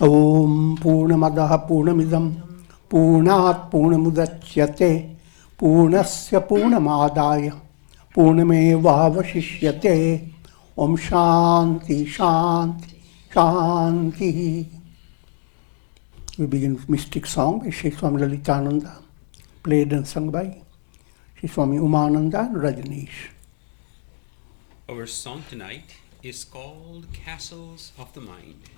Om Purnamadaha Purnamidam Purnat Purnamudachyate Purnasya Purnamadaya Purnamevavashishyate. Om Shanti Shanti Shanti. We begin with mystic song by Sri Swami Lalitananda, played and sung by Sri Swami Umananda and Rajneesh. Our song tonight is called Castles of the Mind.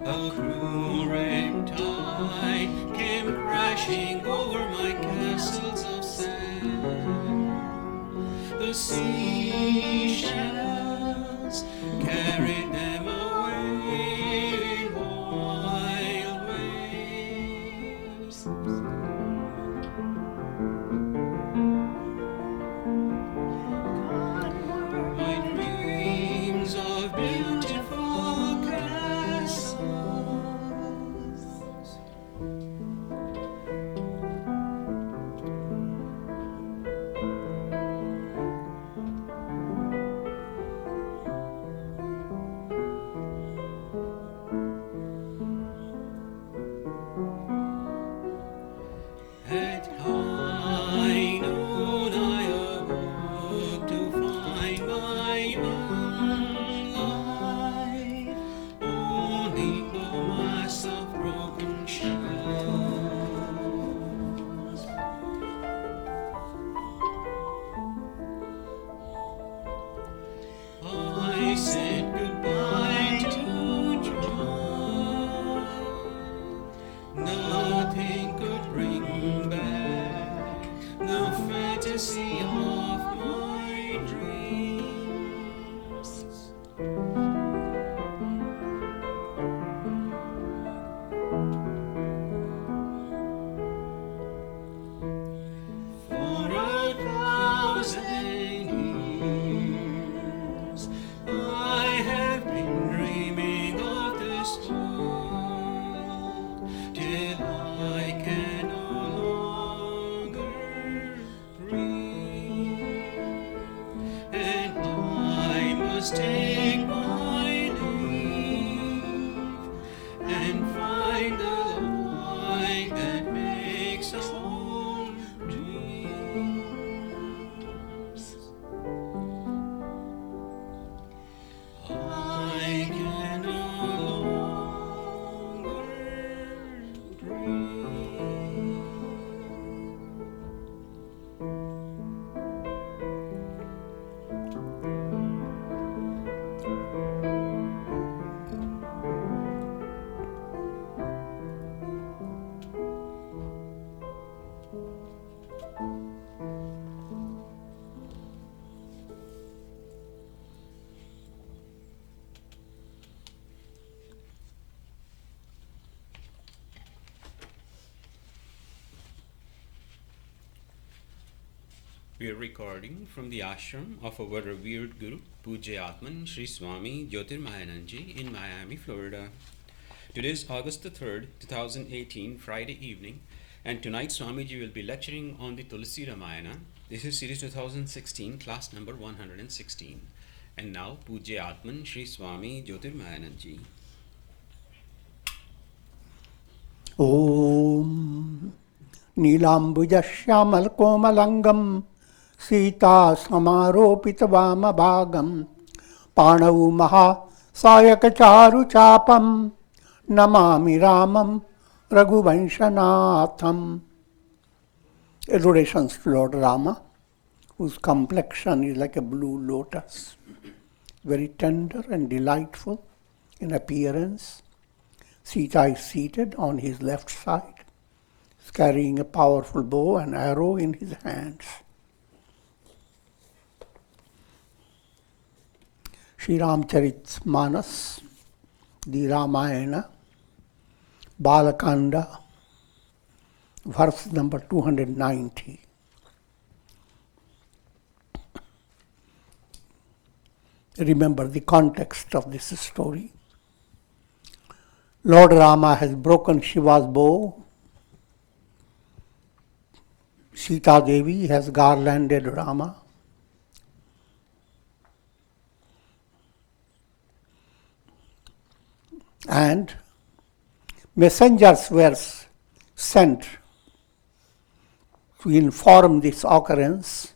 A cruel riptide came crashing over my castles of sand. The seashells carried them away in wild waves. My dreams of beautiful castles. We are recording from the ashram of our revered Guru, Pujya Atman Sri Swami Jyotirmayananji in Miami, Florida. Today is August the 3rd, 2018, Friday evening, and tonight Swamiji will be lecturing on the Tulsi Ramayana. This is series 2016, class number 116. And now, Pujya Atman Sri Swami Jyotirmayananji. Om Neelambujashyamalkomalangam Sita Samaropitavamabhagam Panau Maha Sayakacharu Chapam Namami Ramam Raghuvanshanatham. Adorations to Lord Rama, whose complexion is like a blue lotus, very tender and delightful in appearance. Sita is seated on his left side, carrying a powerful bow and arrow in his hands. Sri Ramcharit Manas, the Ramayana, Balakanda, verse number 290. Remember the context of this story. Lord Rama has broken Shiva's bow. Sita Devi has garlanded Rama. And messengers were sent to inform this occurrence.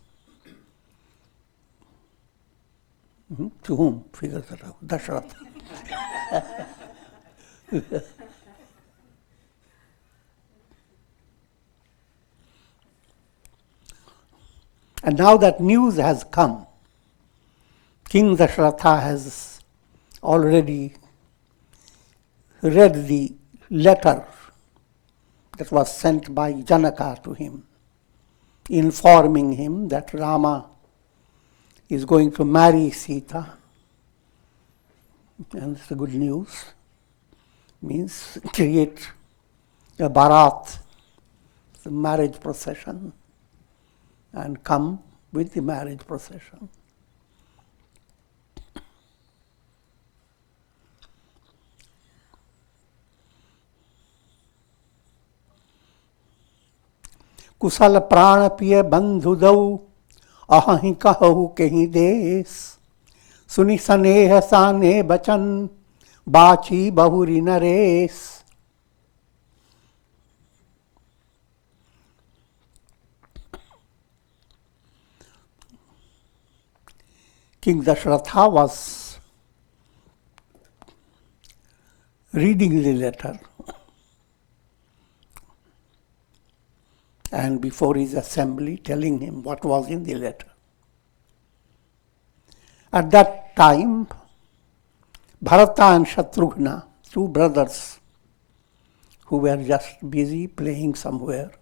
To whom? Figure that out. Dasharatha. And now that news has come, King Dasharatha has already read the letter that was sent by Janaka to him, informing him that Rama is going to marry Sita. And it's the good news. Means create a barat, the marriage procession, and come with the marriage procession. कुशल प्राण पिय बंधु दऊ अहि कहु कहीं देश सुनि सनेह साने बचन बाची बहुरी Naresh. King Dasharatha was reading the letter, and before his assembly telling him what was in the letter. At that time, Bharata and Shatrughna, two brothers who were just busy playing somewhere,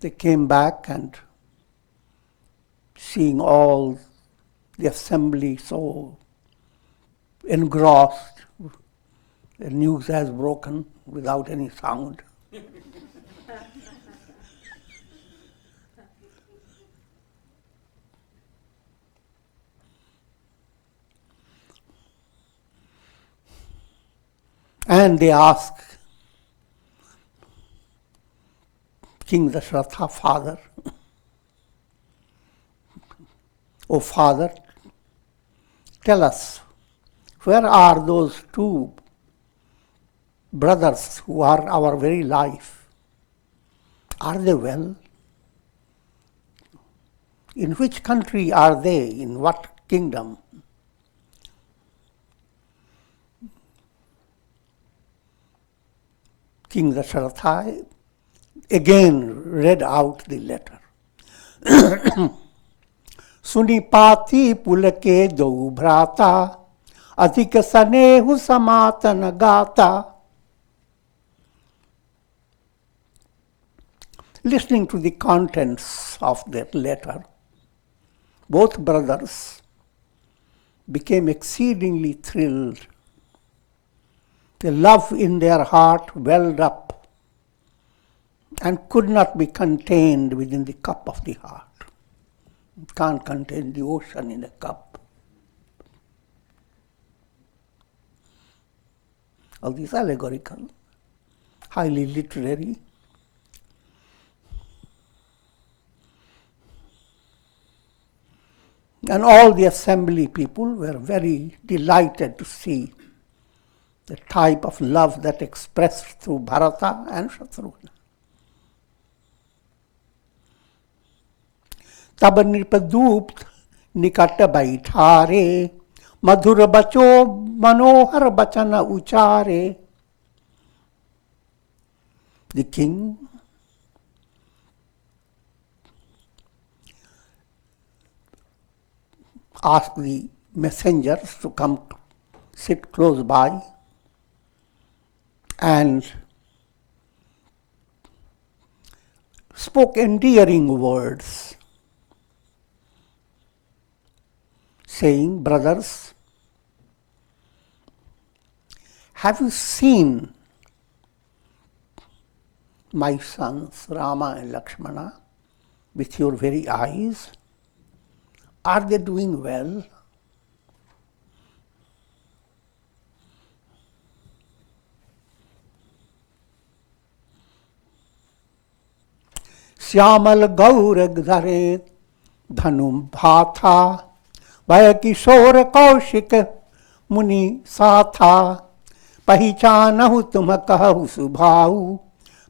they came back and seeing all the assembly so engrossed, the news has broken without any sound. And they ask King Dasharatha, father, "O father, tell us, where are those two brothers who are our very life? Are they well? In which country are they? In what kingdom?" King Dasharatha again read out the letter. Sunipati pulake do bhrata adhika sanehu samatana gata. Listening to the contents of that letter, both brothers became exceedingly thrilled. The love in their heart welled up and could not be contained within the cup of the heart. Can't contain the ocean in a cup. All these allegorical, highly literary. And all the assembly people were very delighted to see the type of love that expressed through Bharata and Shatrugna. तब नृपदूप्त निकट बैठारे मधुर बचो मनोहर बचन उचारे. The king asked the messengers to come sit close by and spoke endearing words, saying, brothers, have you seen my sons Rama and Lakshmana with your very eyes? Are they doing well? Shyamal गौरग धरे धनुम भाथा वह किशोर कौशिक मुनि साथा पहिचानहु तुम कहु सुभाऊ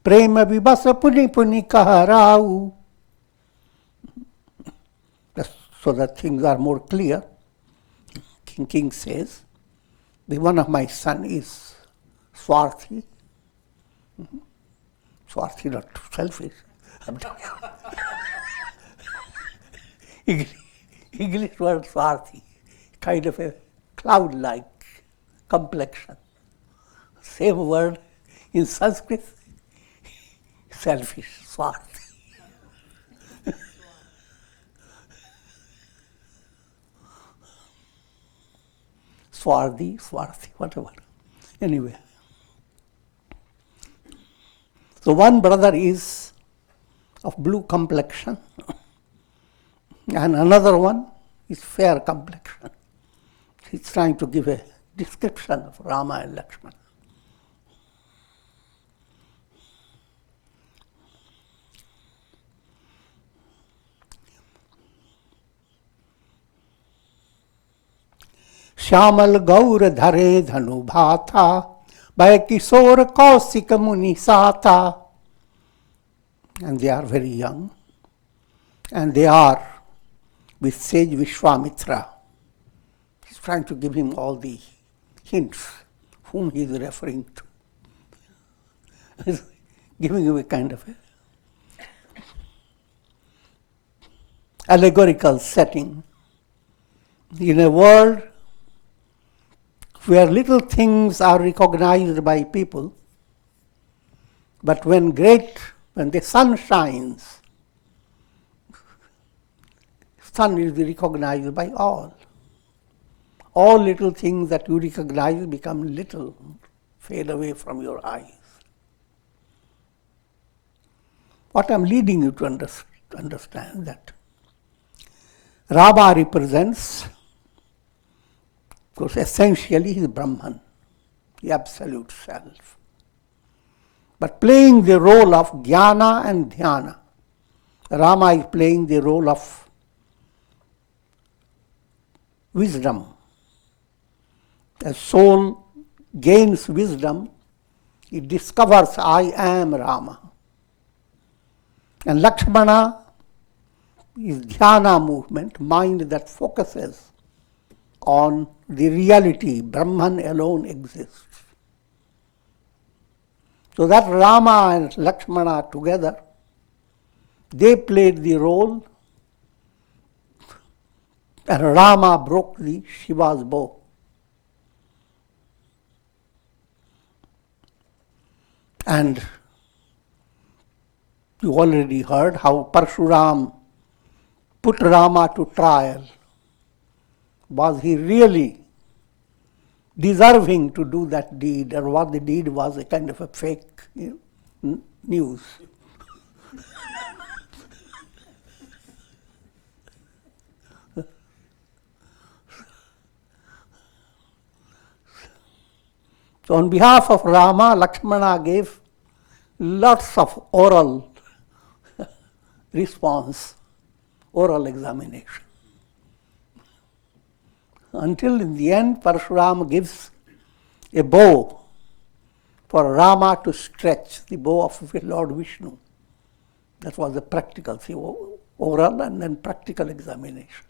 प्रेम VBUS पुनि पुनि कहराऊ. So that things are more clear. King says, the one of my son is Swarthi. Swarthi, not selfish. English word Swarthi, kind of a cloud-like complexion. Same word in Sanskrit, selfish, Swarthi. Swarthi, whatever. Anyway. So one brother is of blue complexion and another one is fair complexion. He's trying to give a description of Rama and Lakshmana. Shyamal गौर धरे धनु भाथा by Kishore Kausika Muni Sata. And they are very young. And they are with Sage Vishwamitra. He's trying to give him all the hints whom he is referring to. He's giving him a kind of allegorical setting. In a world where little things are recognized by people, but when the sun shines, sun is recognized by all. All little things that you recognize become little, fade away from your eyes. What I'm leading you to understand that Rama represents, of course, essentially he is Brahman, the absolute self. But playing the role of jnana and dhyana, Rama is playing the role of wisdom. As soul gains wisdom, it discovers I am Rama. And Lakshmana is dhyana movement, mind that focuses on the reality, Brahman alone exists. So that Rama and Lakshmana together, they played the role, and Rama broke the Shiva's bow. And you already heard how Parshuram put Rama to trial. Was he really deserving to do that deed, or what the deed was a kind of a fake news? So on behalf of Rama, Lakshmana gave lots of oral response, oral examination. Until in the end, Parashurama gives a bow for Rama to stretch, the bow of Lord Vishnu. That was the practical, see, oral and then practical examination.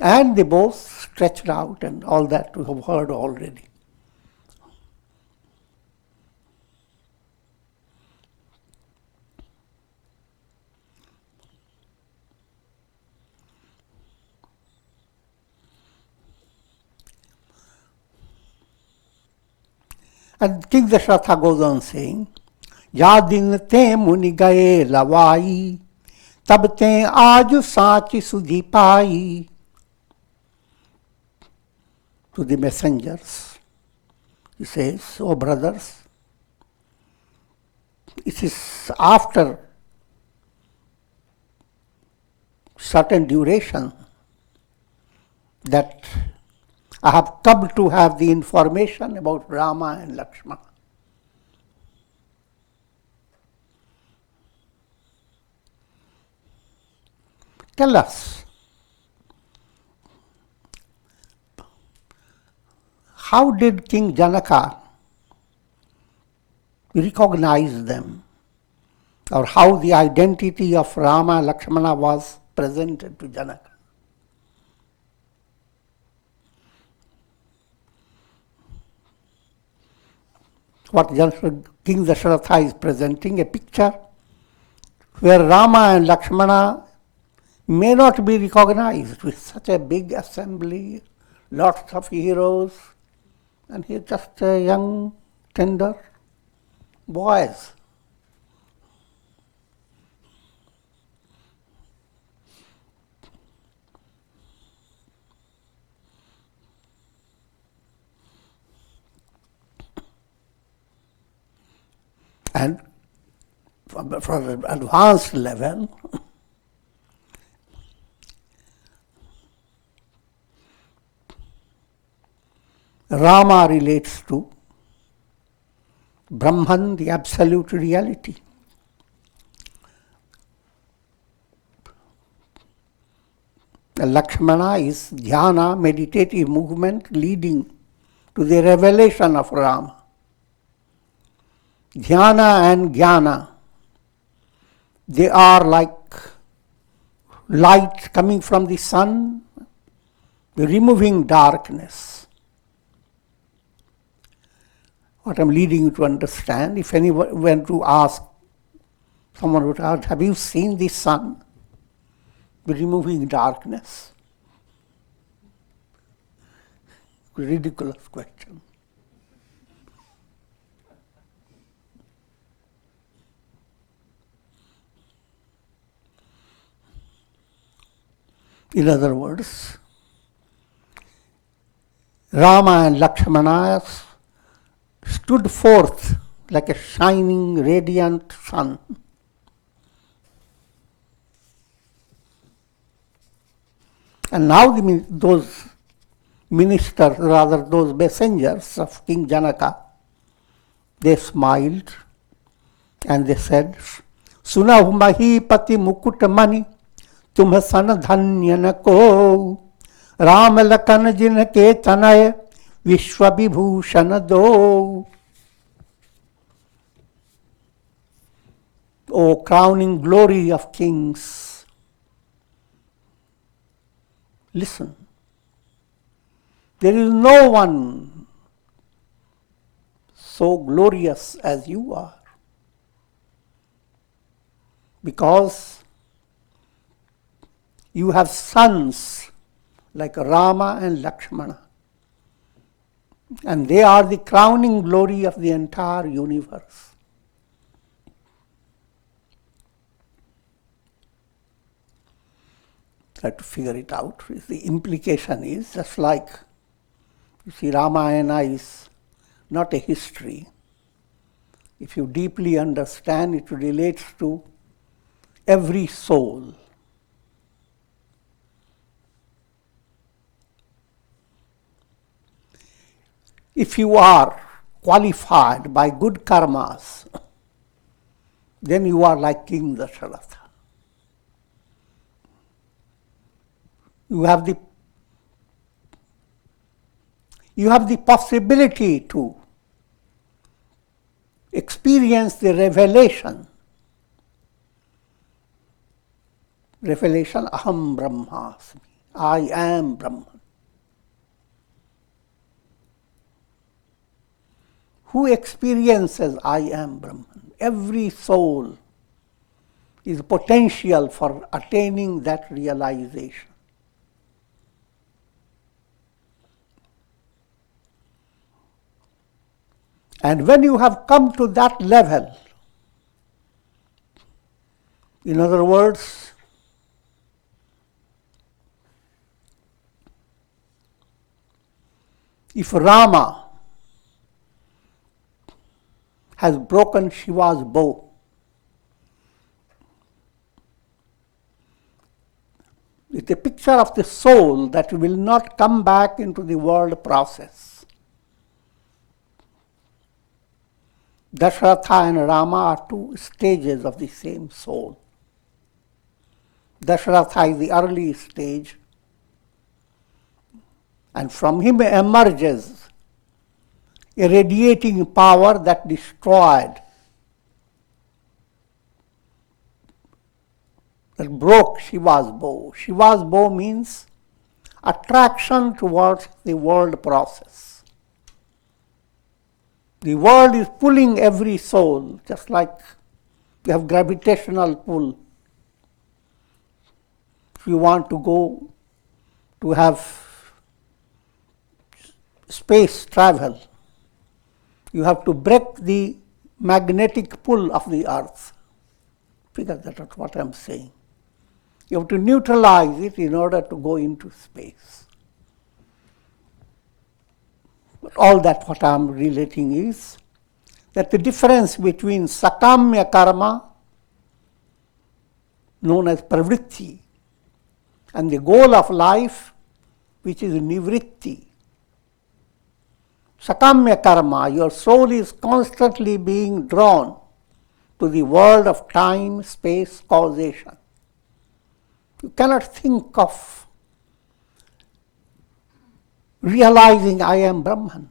And they both stretched out and all that we have heard already. And King Dasharatha goes on saying, Ya din te muni gaye lavai, tab te aaj sachi sudhi pai. To the messengers, he says, O brothers, it is after certain duration that I have come to have the information about Rama and Lakshmana. Tell us, how did King Janaka recognize them? Or how the identity of Rama and Lakshmana was presented to Janaka? What King Dasharatha is presenting, a picture where Rama and Lakshmana may not be recognized with such a big assembly, lots of heroes, and he's just a young, tender boys. And from an advanced level, Rama relates to Brahman, the absolute reality. And Lakshmana is dhyana, meditative movement leading to the revelation of Rama. Dhyana and jnana, they are like light coming from the sun, removing darkness. What I'm leading you to understand, if anyone were to ask, someone would ask, have you seen the sun removing darkness? Ridiculous question. In other words, Rama and Lakshmana stood forth like a shining, radiant sun. And now those ministers, rather those messengers of King Janaka, they smiled and they said, Sunahu mahipati mukut mani, tumh san dhanya na ko, Ram lakan jin ke tanay, Vishwa vibhushan do. O crowning glory of kings, listen. There is no one so glorious as you are, because you have sons like Rama and Lakshmana, and they are the crowning glory of the entire universe. Try to figure it out. The implication is just like, you see, Ramayana is not a history. If you deeply understand, it relates to every soul. if you are qualified by good karmas, then you are like King Dasharatha. You have the possibility to experience the revelation. Revelation, Aham Brahmasmi. I am Brahman. Who experiences I am Brahman? Every soul is potential for attaining that realization. And when you have come to that level, in other words, if Rama has broken Shiva's bow, it's a picture of the soul that will not come back into the world process. Dasharatha and Rama are two stages of the same soul. Dasharatha is the early stage, and from him emerges a radiating power that destroyed, that broke Shiva's bow. Shiva's bow means attraction towards the world process. The world is pulling every soul, just like you have gravitational pull. If you want to go to have space travel, you have to break the magnetic pull of the earth. Figure that out what I'm saying. You have to neutralize it in order to go into space. But all that what I'm relating is that the difference between sakamya karma, known as pravritti, and the goal of life, which is nivritti. Sakamya karma, your soul is constantly being drawn to the world of time, space, causation. You cannot think of realizing I am Brahman.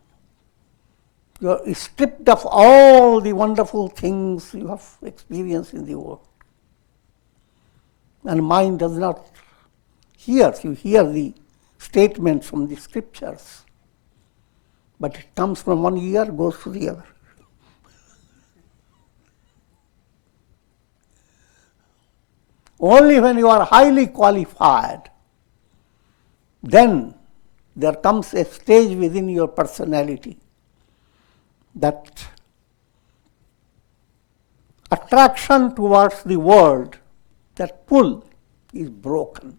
You are stripped of all the wonderful things you have experienced in the world. And mind does not hear. You hear the statements from the scriptures, but it comes from one ear, goes to the other. Only when you are highly qualified, then there comes a stage within your personality that attraction towards the world, that pull, is broken.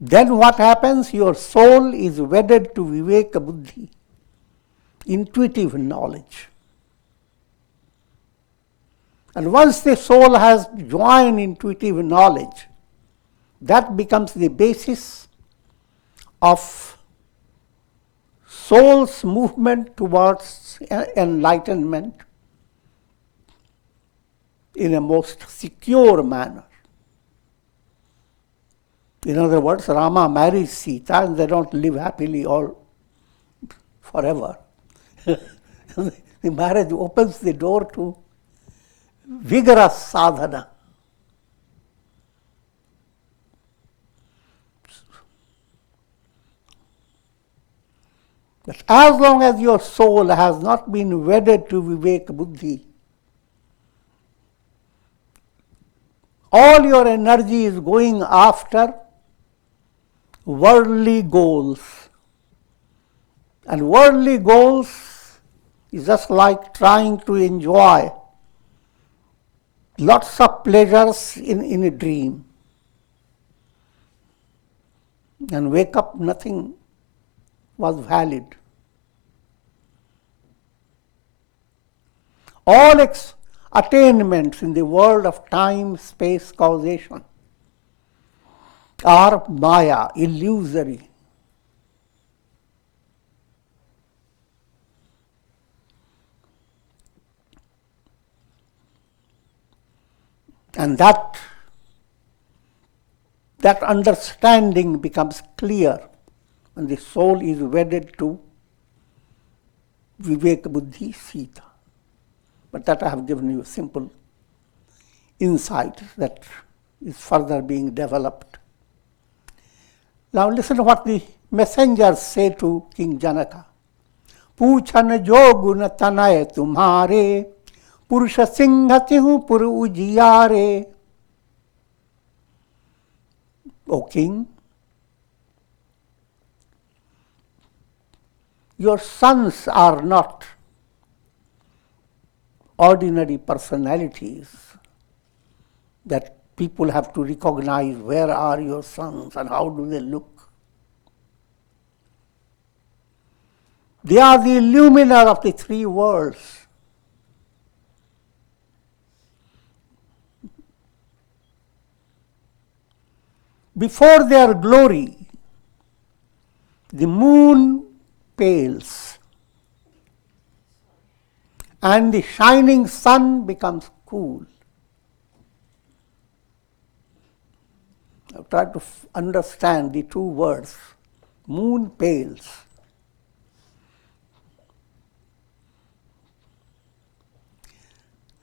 Then what happens? Your soul is wedded to viveka buddhi, intuitive knowledge. And once the soul has joined intuitive knowledge, that becomes the basis of soul's movement towards enlightenment in a most secure manner. In other words, Rama marries Sita and they don't live happily all forever. The marriage opens the door to vigorous sadhana. But as long as your soul has not been wedded to viveka buddhi, all your energy is going after worldly goals. And worldly goals is just like trying to enjoy lots of pleasures in a dream. And wake up, nothing was valid. All attainments in the world of time, space, causation are maya, illusory. And that understanding becomes clear when the soul is wedded to Vivek Buddhi Sita. But that I have given you a simple insight that is further being developed. Now listen to what the messengers say to King Janaka. Puchan jo guna tanay tumhare, purusha singhati hu pur ujiyare. O king, your sons are not ordinary personalities that people have to recognize where are your sons and how do they look. They are the illuminer of the three worlds. Before their glory, the moon pales and the shining sun becomes cool. I've tried to understand the two words. Moon pales.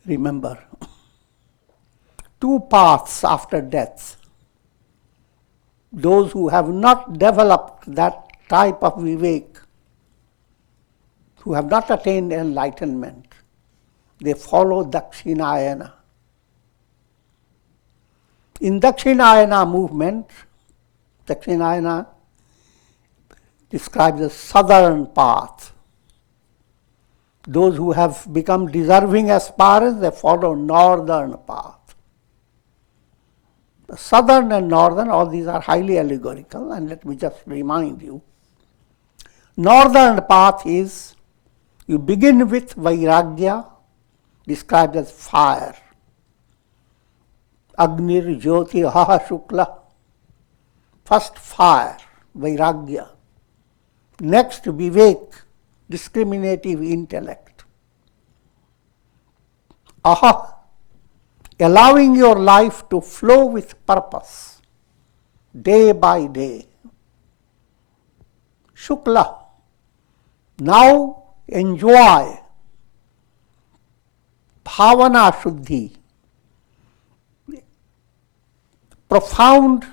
Remember, two paths after death. Those who have not developed that type of vivek, who have not attained enlightenment, they follow Dakshinayana. In Dakshinayana movement, Dakshinayana describes the southern path. Those who have become deserving aspirants, they follow northern path. The southern and northern, all these are highly allegorical, and let me just remind you. Northern path is, you begin with Vairagya, described as fire. Agnir Jyoti Haha Shukla. First fire, Vairagya. Next Vivek, discriminative intellect. Aha, allowing your life to flow with purpose, day by day. Shukla, now enjoy bhavana shuddhi, profound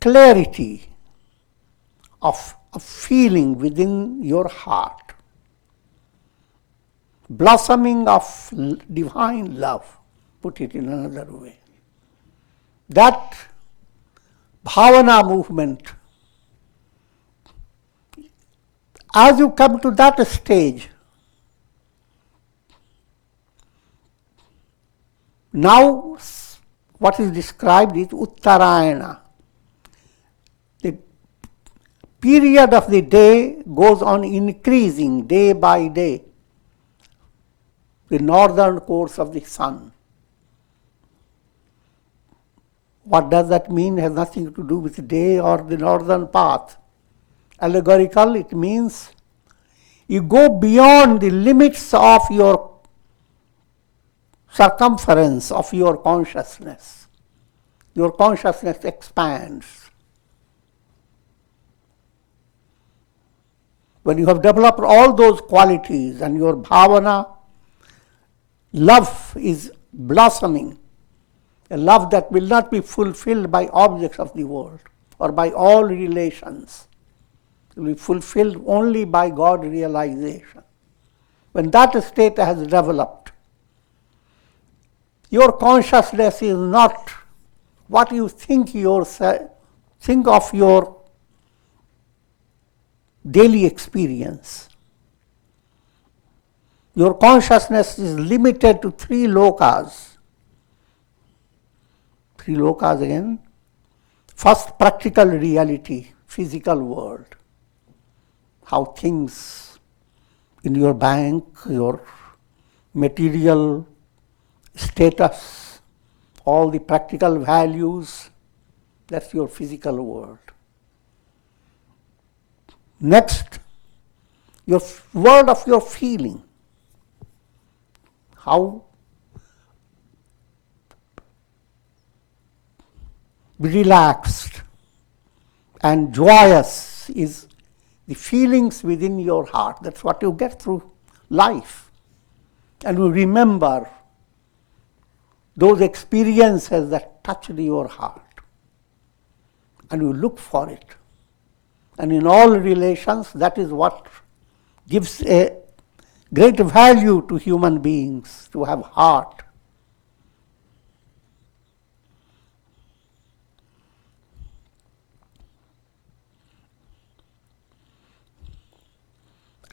clarity of feeling within your heart, blossoming of divine love, put it in another way. That bhavana movement, as you come to that stage, now what is described is Uttarayana. The period of the day goes on increasing day by day. The northern course of the sun. What does that mean? It has nothing to do with day or the northern path. Allegorical, it means you go beyond the limits of your circumference of your consciousness. Your consciousness expands. When you have developed all those qualities and your bhavana, love is blossoming, a love that will not be fulfilled by objects of the world or by all relations. It will be fulfilled only by God realization. When that state has developed, your consciousness is not what you think of your daily experience. Your consciousness is limited to three lokas. Three lokas again. First, practical reality, physical world. How things in your bank, your material status, all the practical values, that's your physical world. Next, your world of your feeling. How relaxed and joyous is the feelings within your heart. That's what you get through life. And you remember those experiences that touched your heart. And you look for it. And in all relations, that is what gives a great value to human beings, to have heart.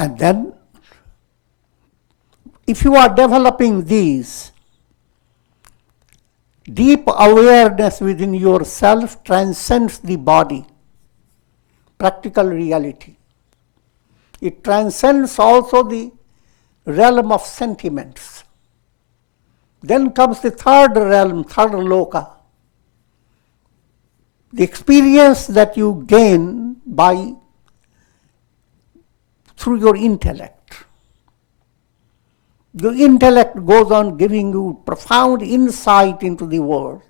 And then, if you are developing these, deep awareness within yourself transcends the body, practical reality. It transcends also the realm of sentiments. Then comes the third realm, third loka. The experience that you gain through your intellect. Your intellect goes on giving you profound insight into the world.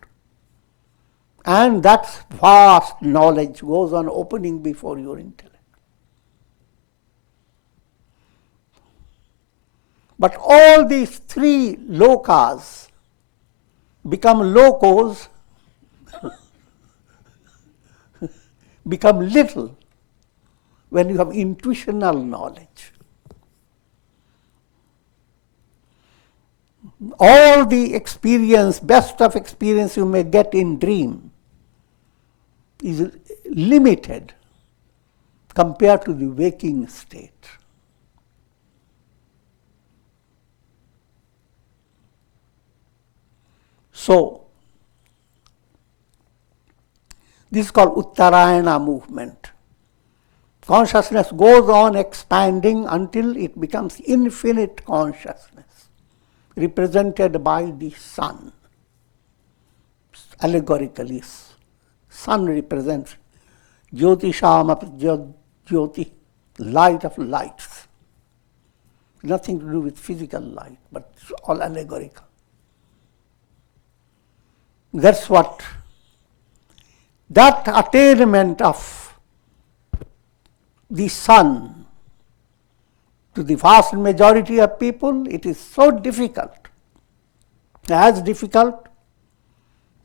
And that vast knowledge goes on opening before your intellect. But all these three lokas become locos, become little when you have intuitional knowledge. All the experience, best of experience you may get in dream is limited compared to the waking state. So, this is called Uttarayana movement. Consciousness goes on expanding until it becomes infinite consciousness, represented by the sun. Allegorically, sun represents Jyotisham Jyoti, light of lights. Nothing to do with physical light, but it's all allegorical. That's what, that attainment of the sun to the vast majority of people, it is so difficult, as difficult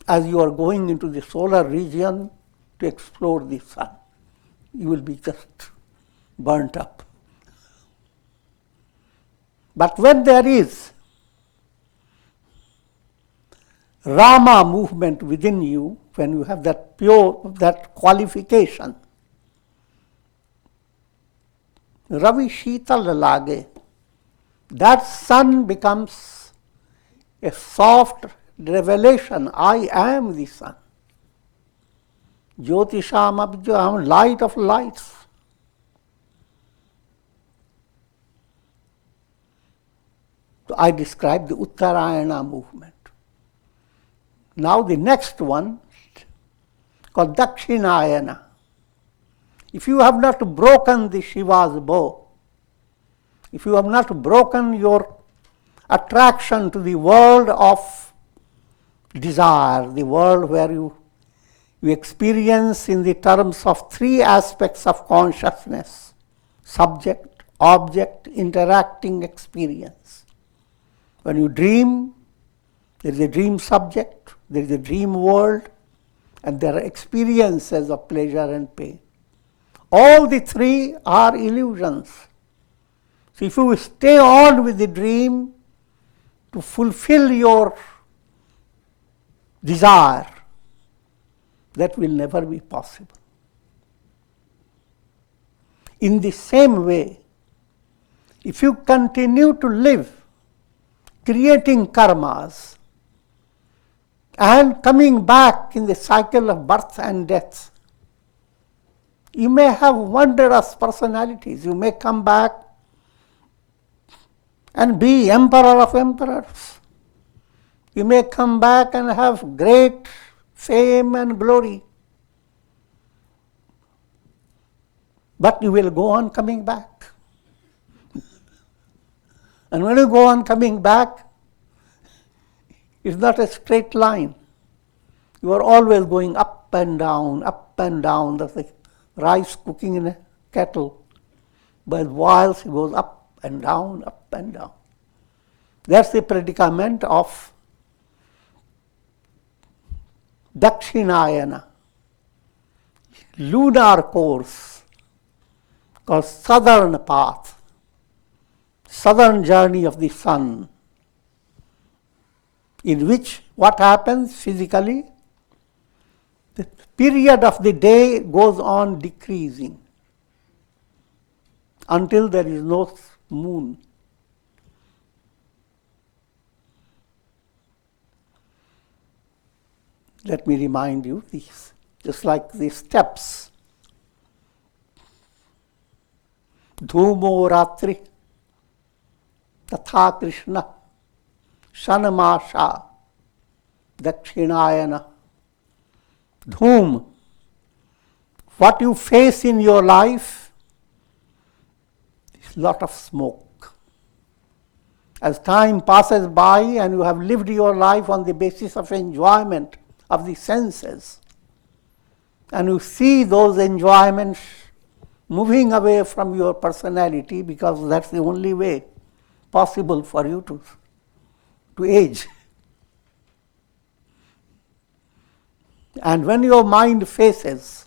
as you are going into the solar region to explore the sun. You will be just burnt up. But when there is Rama movement within you, when you have that pure, that qualification, Ravi Sheetal Lage, that sun becomes a soft revelation. I am the sun. Jyotisham Abhyam, light of lights. So I described the Uttarayana movement. Now the next one, called Dakshinayana. If you have not broken the Shiva's bow, if you have not broken your attraction to the world of desire, the world where you experience in the terms of three aspects of consciousness, subject, object, interacting experience. When you dream, there is a dream subject, there is a dream world, and there are experiences of pleasure and pain. All the three are illusions. So if you stay on with the dream to fulfill your desire, that will never be possible. In the same way, if you continue to live creating karmas and coming back in the cycle of birth and death, you may have wondrous personalities. You may come back and be emperor of emperors. You may come back and have great fame and glory. But you will go on coming back. And when you go on coming back, it's not a straight line. You are always going up and down, up and down. That's like rice cooking in a kettle. But whilst it goes up and down, up and down. That's the predicament of Dakshinayana, lunar course called southern path, southern journey of the sun, in which what happens physically, the period of the day goes on decreasing until there is no moon. Let me remind you these, just like the steps. Dhumo Ratri, Tatha Krishna, Shanamasha, Dakshinayana. Dhum, what you face in your life is a lot of smoke. As time passes by and you have lived your life on the basis of enjoyment of the senses, and you see those enjoyments moving away from your personality, because that's the only way possible for you to age. And when your mind faces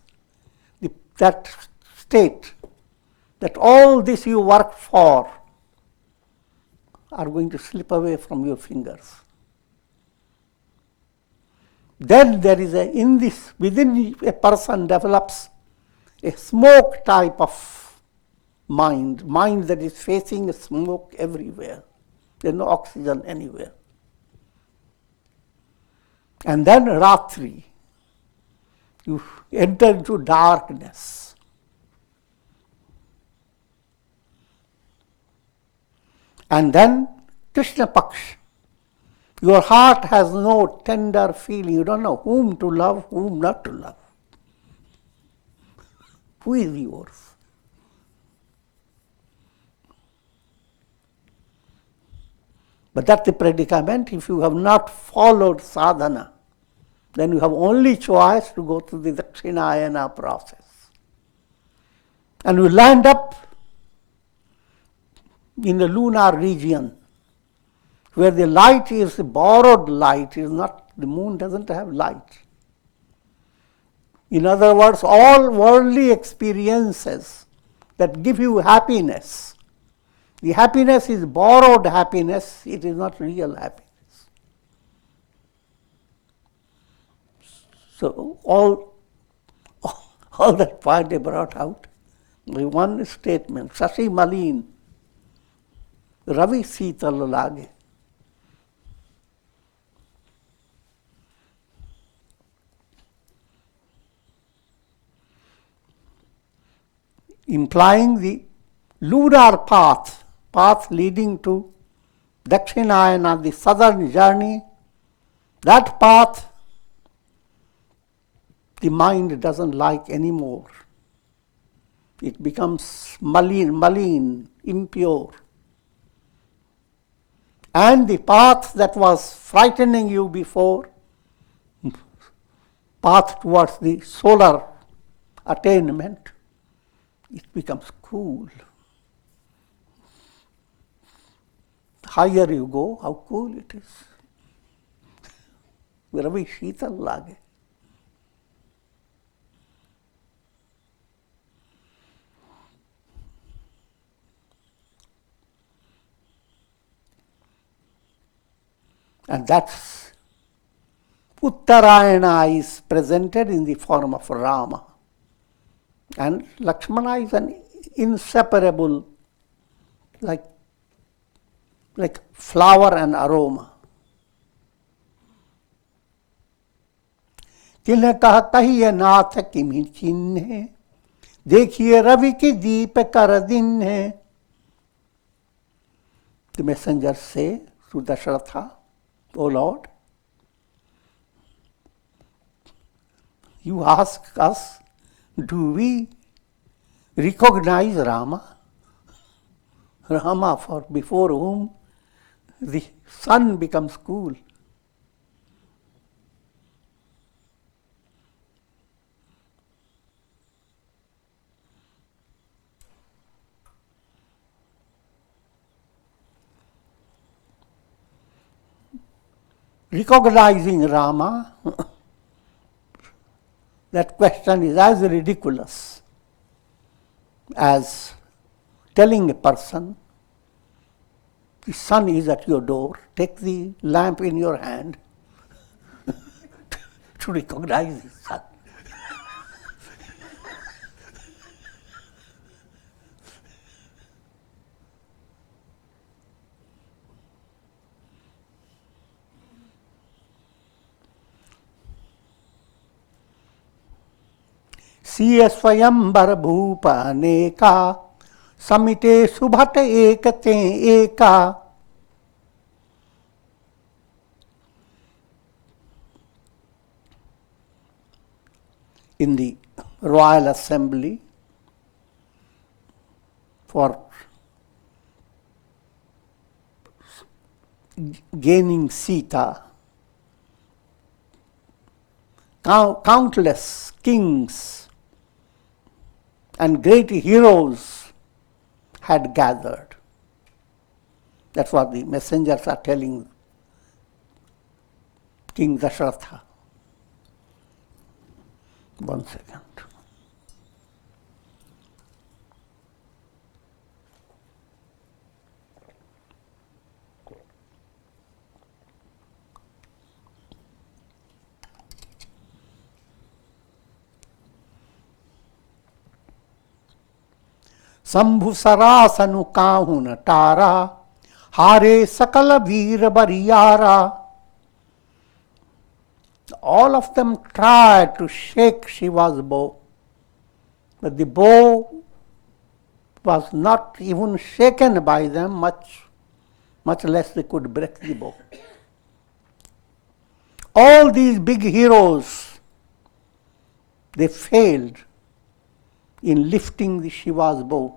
that state, that all this you work for are going to slip away from your fingers, then there is within a person develops a smoke type of mind that is facing smoke everywhere. There's no oxygen anywhere. And then Ratri, you enter into darkness. And then Krishna Paksh, your heart has no tender feeling. You don't know whom to love, whom not to love. Who is yours? But that's the predicament. If you have not followed sadhana, then you have only choice to go through the Dakshinayana process. And you land up in the lunar region, where the light is borrowed light, is not, the moon doesn't have light. In other words, all worldly experiences that give you happiness, the happiness is borrowed happiness, it is not real happiness. So all that point they brought out, the one statement, Shashi Malin, Ravi Sital Lage. Implying the lunar path leading to Dakshinayana, the southern journey, that path the mind doesn't like anymore. It becomes malin, impure. And the path that was frightening you before, path towards the solar attainment, it becomes cool. The higher you go, how cool it is. Ravi Shital Lage. And that's Uttarayana is presented in the form of Rama. And Lakshmana is an inseparable, like flower and aroma. तिन्हें कहा कहिए नाथ किमि चिन्ह देखिए रवि की दीप कर दिन है. The messenger say to Dasharatha, O Lord, you ask us, do we recognize Rama? Rama, for before whom the sun becomes cool. Recognizing Rama, that question is as ridiculous as telling a person, the sun is at your door, take the lamp in your hand to recognize the sun. सिय स्वयंवर भूप अनेका समिते सुभट एकते एका. In the royal assembly for gaining Sita, countless kings and great heroes had gathered. That's what the messengers are telling King Dasharatha. One second. Shambhu सरासनु काहुन टारा हारे सकल वीर बरियारा. All of them tried to shake Shiva's bow, but the bow was not even shaken by them, much less they could break the bow. All these big heroes, they failed in lifting the Shiva's bow.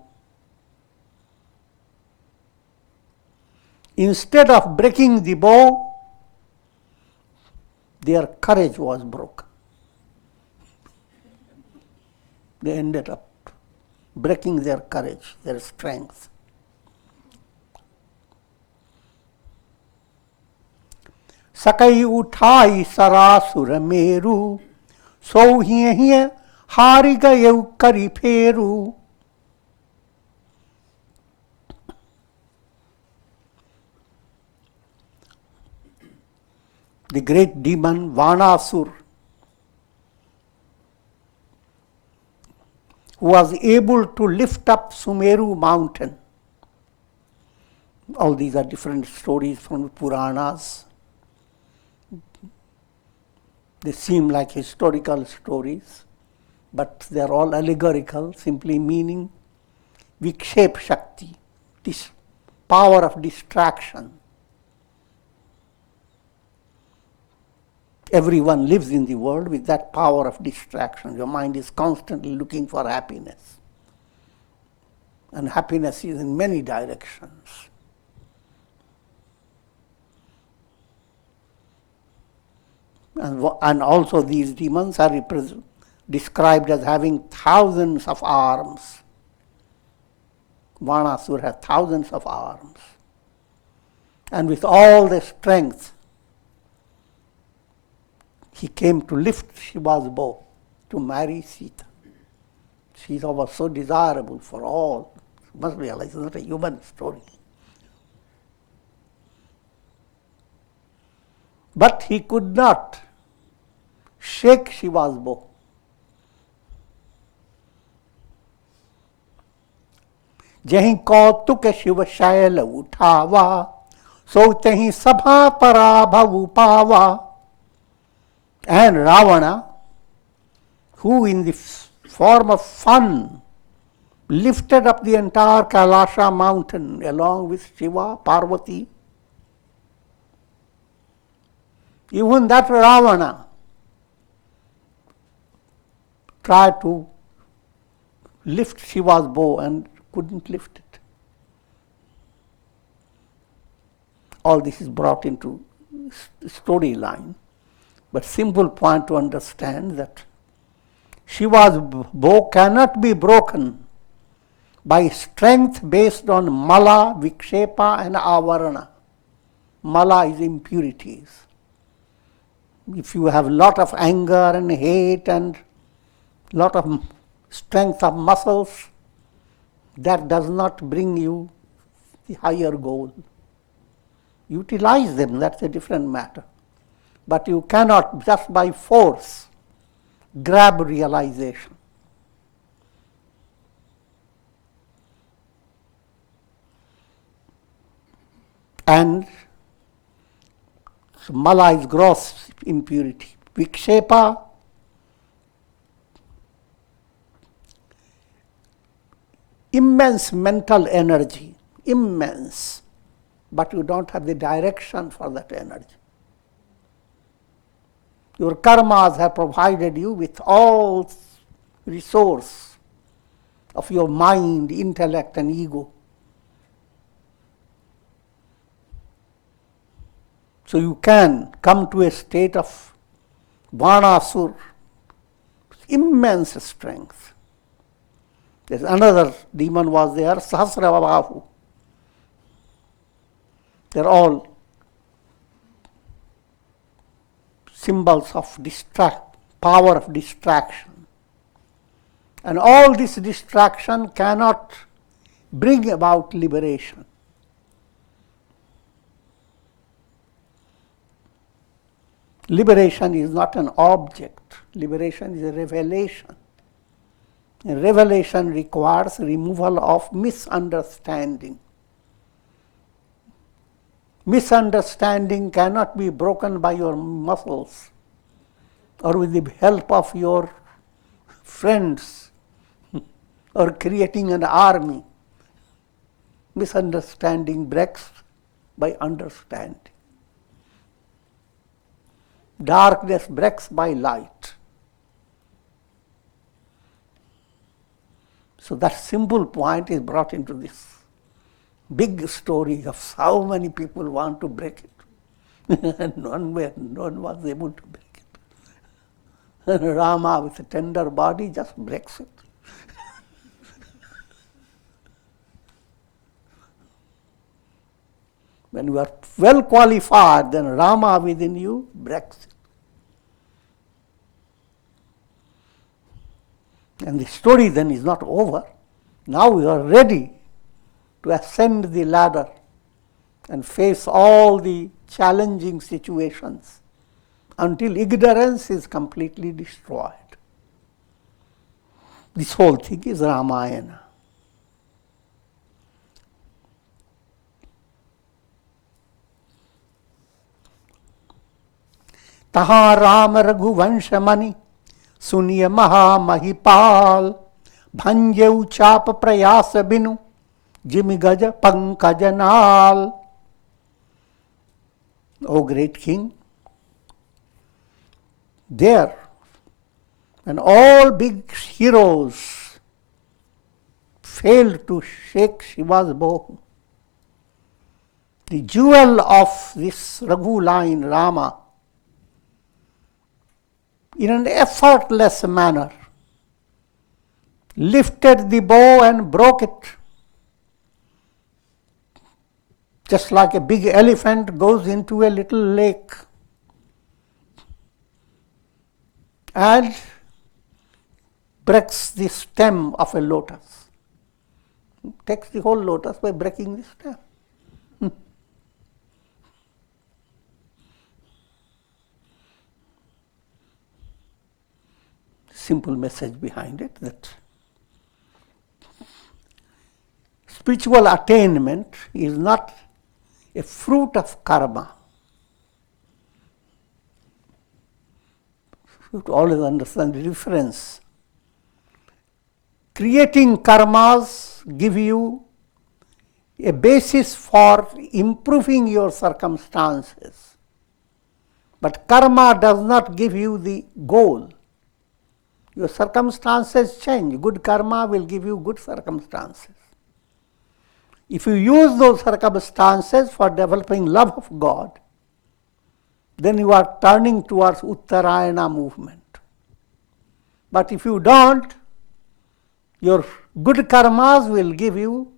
Instead of breaking the bow, their courage was broken. They ended up breaking their courage, their strength. Sakai uthai sarasura meru, so hiye hari gayau kari pheru. The great demon Vanasur, who was able to lift up Sumeru mountain. All these are different stories from the Puranas. They seem like historical stories, but they are all allegorical, simply meaning Vikshep Shakti, this power of distraction. Everyone lives in the world with that power of distraction. Your mind is constantly looking for happiness. And happiness is in many directions. And also these demons are described as having thousands of arms. Vanasur has thousands of arms. And with all the strength, he came to lift Shiva's bow to marry Sita. Sita was so desirable for all. You must realize it's not a human story. But he could not shake Shiva's bow. जहीं कौतुक शिव शैल उठावा, सो तहीं सभा पराभव पावा. And Ravana, who in the form of fun lifted up the entire Kailasha mountain along with Shiva, Parvati, even that Ravana tried to lift Shiva's bow and couldn't lift it. all this is brought into storyline. But simple point to understand that Shiva's bow cannot be broken by strength based on mala, vikshepa and avarana. Mala is impurities. If you have a lot of anger and hate and lot of strength of muscles, that does not bring you the higher goal. Utilize them, that's a different matter. But you cannot just by force grab realization. And so mala is gross impurity. Vikshepa, immense mental energy, immense, but you don't have the direction for that energy. Your karmas have provided you with all resource of your mind, intellect and ego. So you can come to a state of Vanasur, immense strength. There's another demon was there, Sahasravabahu. They're all symbols of power of distraction. And all this distraction cannot bring about liberation. Liberation is not an object. Liberation is a revelation. A revelation requires removal of misunderstanding. Misunderstanding cannot be broken by your muscles or with the help of your friends or creating an army. Misunderstanding breaks by understanding. Darkness breaks by light. So that simple point is brought into this big story of how many people want to break it. And none was able to break it. And Rama with a tender body just breaks it. When you are well qualified, then Rama within you breaks it. And the story then is not over. Now you are ready to ascend the ladder and face all the challenging situations until ignorance is completely destroyed. This whole thing is Ramayana. तहाँ राम रघुवंश मणि सुनिय महा महिपाल भंजेउ चाप प्रयास बिनु जिमि गज पंकज नाल. O great king, there, and all big heroes failed to shake Shiva's bow, the jewel of this Raghu line, Rama, in an effortless manner, lifted the bow and broke it. Just like a big elephant goes into a little lake and breaks the stem of a lotus. Takes the whole lotus by breaking the stem. Simple message behind it, that spiritual attainment is not a fruit of karma. You have to always understand the difference. Creating karmas give you a basis for improving your circumstances. But karma does not give you the goal. Your circumstances change. Good karma will give you good circumstances. If you use those circumstances for developing love of God, then you are turning towards Uttarayana movement. But if you don't, your good karmas will give you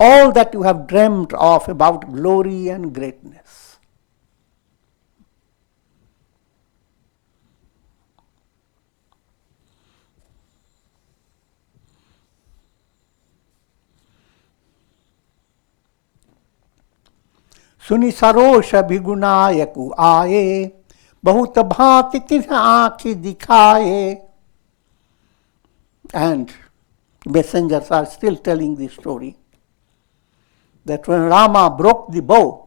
all that you have dreamt of about glory and greatness. सुनि सरोष भिगुनायकु आए, बहुत भांति तिन्ह आँखि दिखाए. And messengers are still telling the story that when Rama broke the bow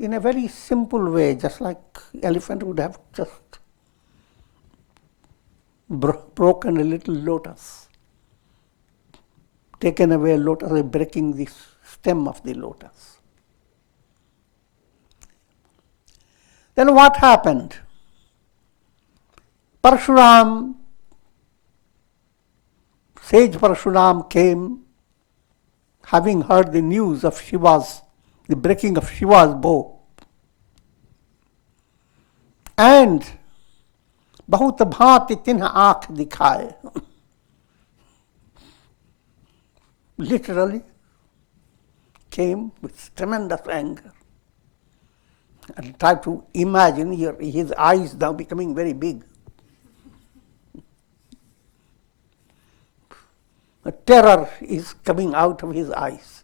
in a very simple way, just like elephant would have just broken a little lotus, taken away a lotus, breaking the stem of the lotus. Then what happened? Parshuram, Sage Parshuram came, having heard the news of the breaking of Shiva's bow. And बहुत भांति तिन्ह आँख दिखाए. Literally came with tremendous anger. And try to imagine his eyes now becoming very big. A terror is coming out of his eyes.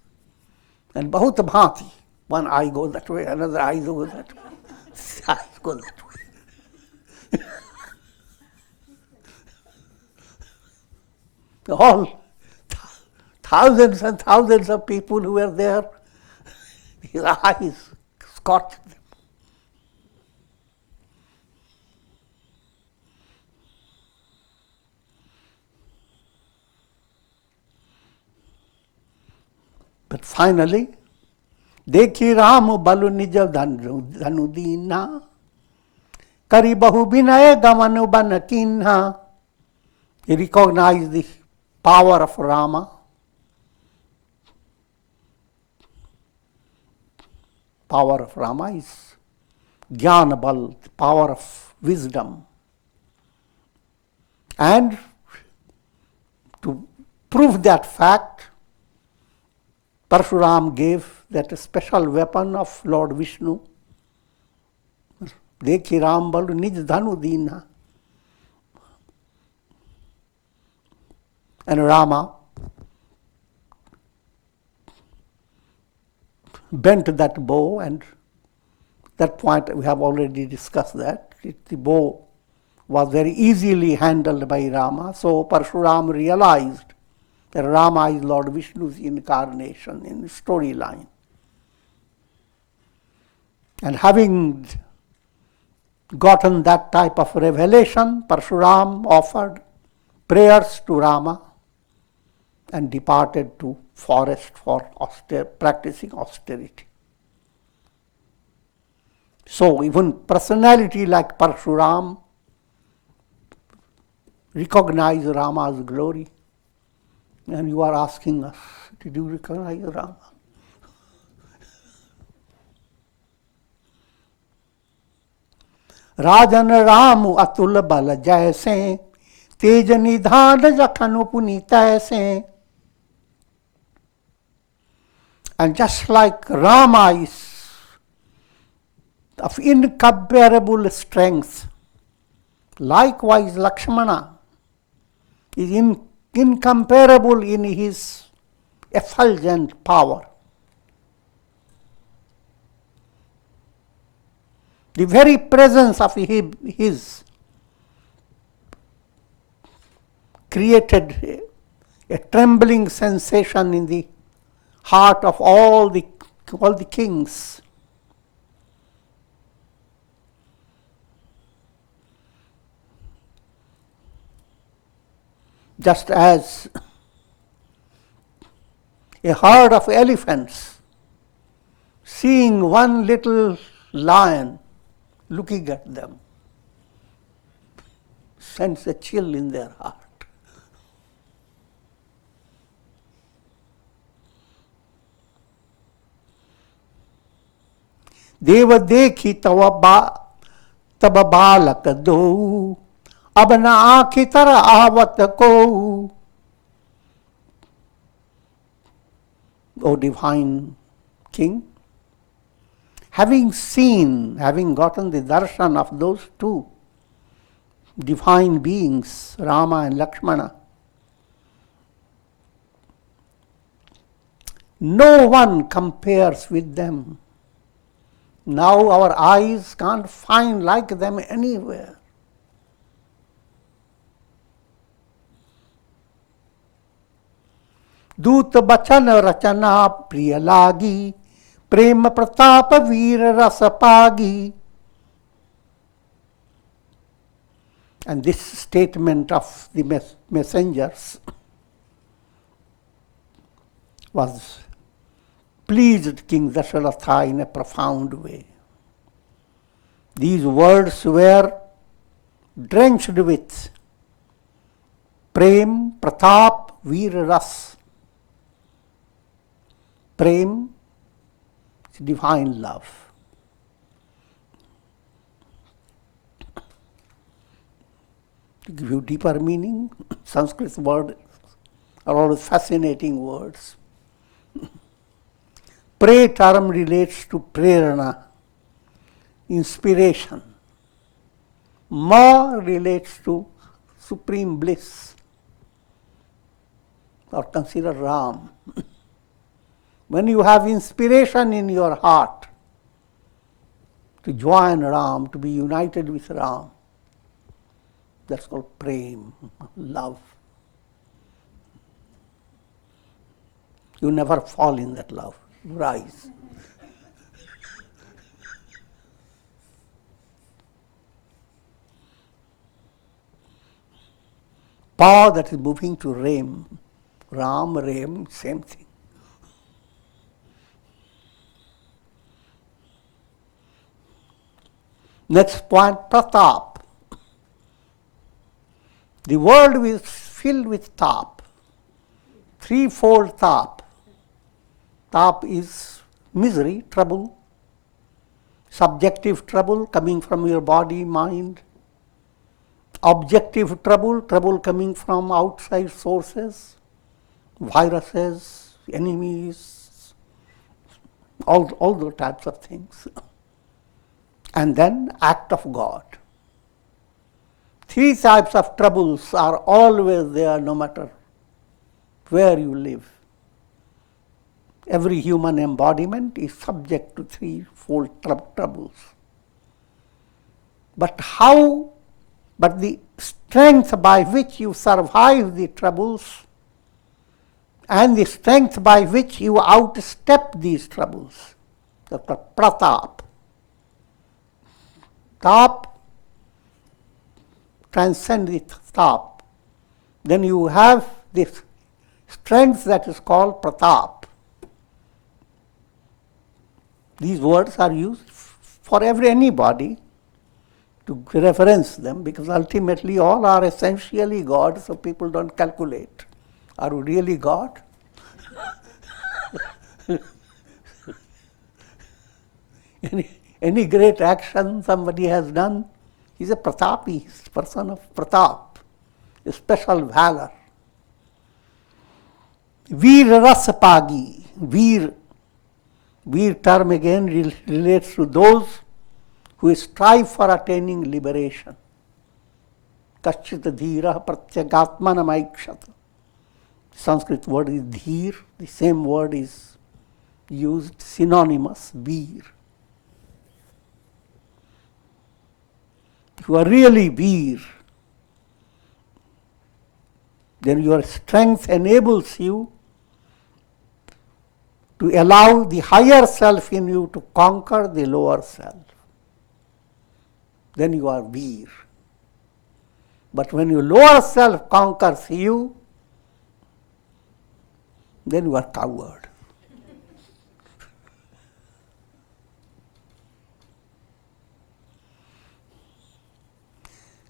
And bahut bhanti, one eye goes that way, another eye goes that way, eyes go that way. All thousands and thousands of people who were there, his eyes scorched them. But finally, देखी राम बलु निज धनु दीना, करी बहु विनय गमनु बन कीन्हा. He recognized the power of Rama. Power of Rama is Jnana Bal, the power of wisdom. And to prove that fact, Parshuram gave that special weapon of Lord Vishnu. Dekhi Ram Balu Nij Dhanu Deena. And Rama bent that bow, and that point we have already discussed that. The bow was very easily handled by Rama, so Parshuram realized that Rama is Lord Vishnu's incarnation in the storyline. And having gotten that type of revelation, Parshuram offered prayers to Rama and departed to forest for practicing austerity. So even personality like Parshuram recognize Rama's glory. And you are asking us, did you recognize Rama? Rajan Ramu Atul Bala Jaise, Tej Nidhan Jakhanu Punita. And just like Rama is of incomparable strength, likewise Lakshmana is incomparable in his effulgent power. The very presence of his created a trembling sensation in the heart of all the kings. Just as a herd of elephants seeing one little lion looking at them sends a chill in their heart. देव देखी तब बालक दो, अब न आँखि तर आवत को. O divine king, having seen, having gotten the darshan of those two divine beings, Rama and Lakshmana, no one compares with them. Now our eyes can't find like them anywhere. दूत बचन रचना प्रिय लागी, प्रेम प्रताप वीर रस Pagi. And this statement of the messengers was pleased King Dasharatha in a profound way. These words were drenched with prem, pratap, veer ras. Prem is divine love. To give you deeper meaning, Sanskrit words are always fascinating words. Pre term relates to prerana, inspiration. Ma relates to supreme bliss, or consider Ram. When you have inspiration in your heart to join Ram, to be united with Ram, that's called prem, love. You never fall in that love, you rise. Pa, that is moving to Ram, Ram, same thing. Next point, pratap. The world is filled with tap, threefold tap. Tap is misery, trouble, subjective trouble coming from your body, mind, objective trouble, trouble coming from outside sources, viruses, enemies, all those types of things. And then act of God. Three types of troubles are always there no matter where you live. Every human embodiment is subject to threefold troubles. But the strength by which you survive the troubles and the strength by which you outstep these troubles, the pratap. Tap transcends the tap. Then you have this strength that is called pratap. These words are used for anybody to reference them, because ultimately all are essentially God, so people don't calculate. Are we really God? Any great action somebody has done, he's a pratapi, he's a person of pratap, a special valor. Veer rasapagi, veer term again relates to those who strive for attaining liberation. Kachit dhira pratyagatmanam aikshat. Sanskrit word is dheer, the same word is used synonymous, veer. If you are really veer, then your strength enables you to allow the higher self in you to conquer the lower self. Then you are veer. But when your lower self conquers you, then you are coward.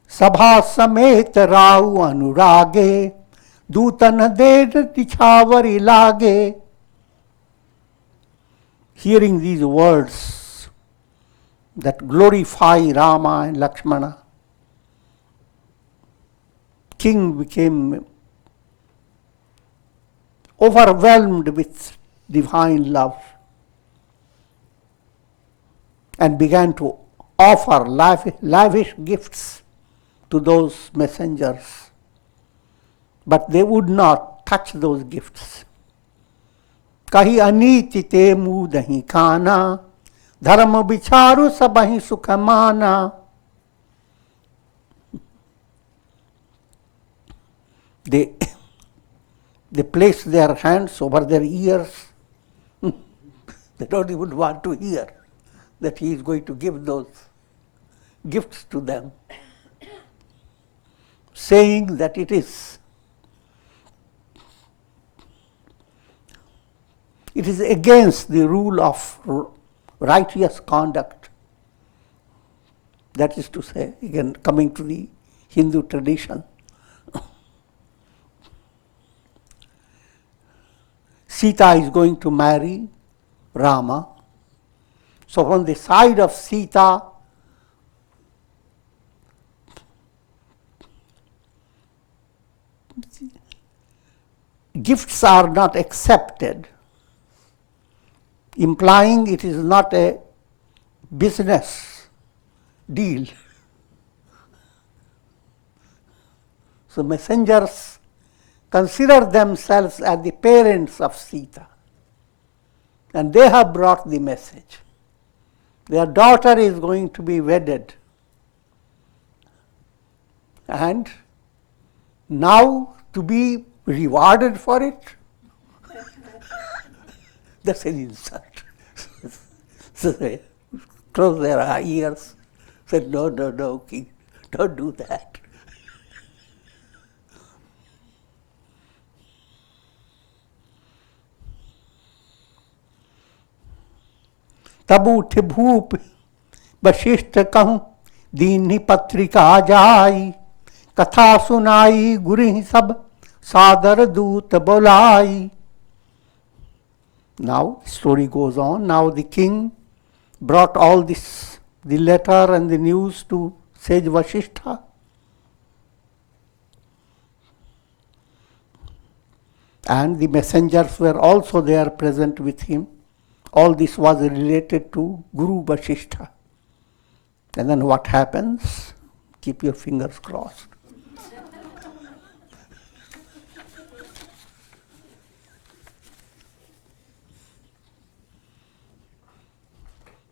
सभा समेत राउ अनुरागे, दूतन देर तिछावरी लागे. Hearing these words, that glorify Rama and Lakshmana. King became overwhelmed with divine love and began to offer lavish gifts to those messengers. But they would not touch those gifts. Kahi aniti te muh dahi khana, dharma bicharu sabahi sukhamana. They place their hands over their ears. They don't even want to hear that he is going to give those gifts to them, saying that it is against the rule of righteous conduct. That is to say, again coming to the Hindu tradition, Sita is going to marry Rama. So from the side of Sita, gifts are not accepted, implying it is not a business deal. So messengers consider themselves as the parents of Sita, and they have brought the message. Their daughter is going to be wedded, and now to be rewarded for it, that's an insult. So they close their ears, said, no, king, don't do that. तब उठ भूप वशिष्ठ कहूँ दीन्ही पत्रिका जाई, कथा सुनाई गुरु सब सादर दूत बोलाई. Now story goes on. Now the king brought all this, the letter and the news to Sage Vasishtha. And the messengers were also there present with him. All this was related to Guru Vasishtha. And then what happens? Keep your fingers crossed.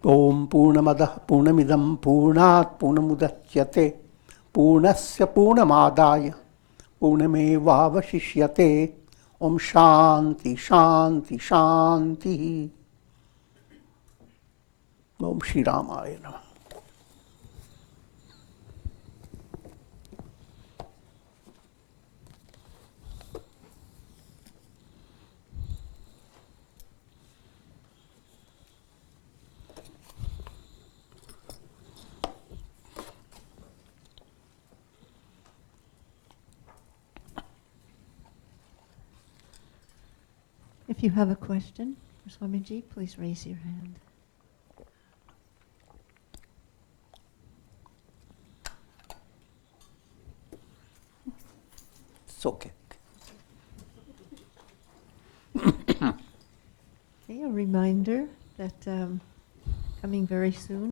Om Purnamadah Purnamidam Purnat Purnamudachyate Purnasya Purnamadaya Purnameva Vashishyate. Om Shanti Shanti Shanti. Om Shri Ramayana. If you have a question for Swamiji, please raise your hand. It's okay. Okay, a reminder that coming very soon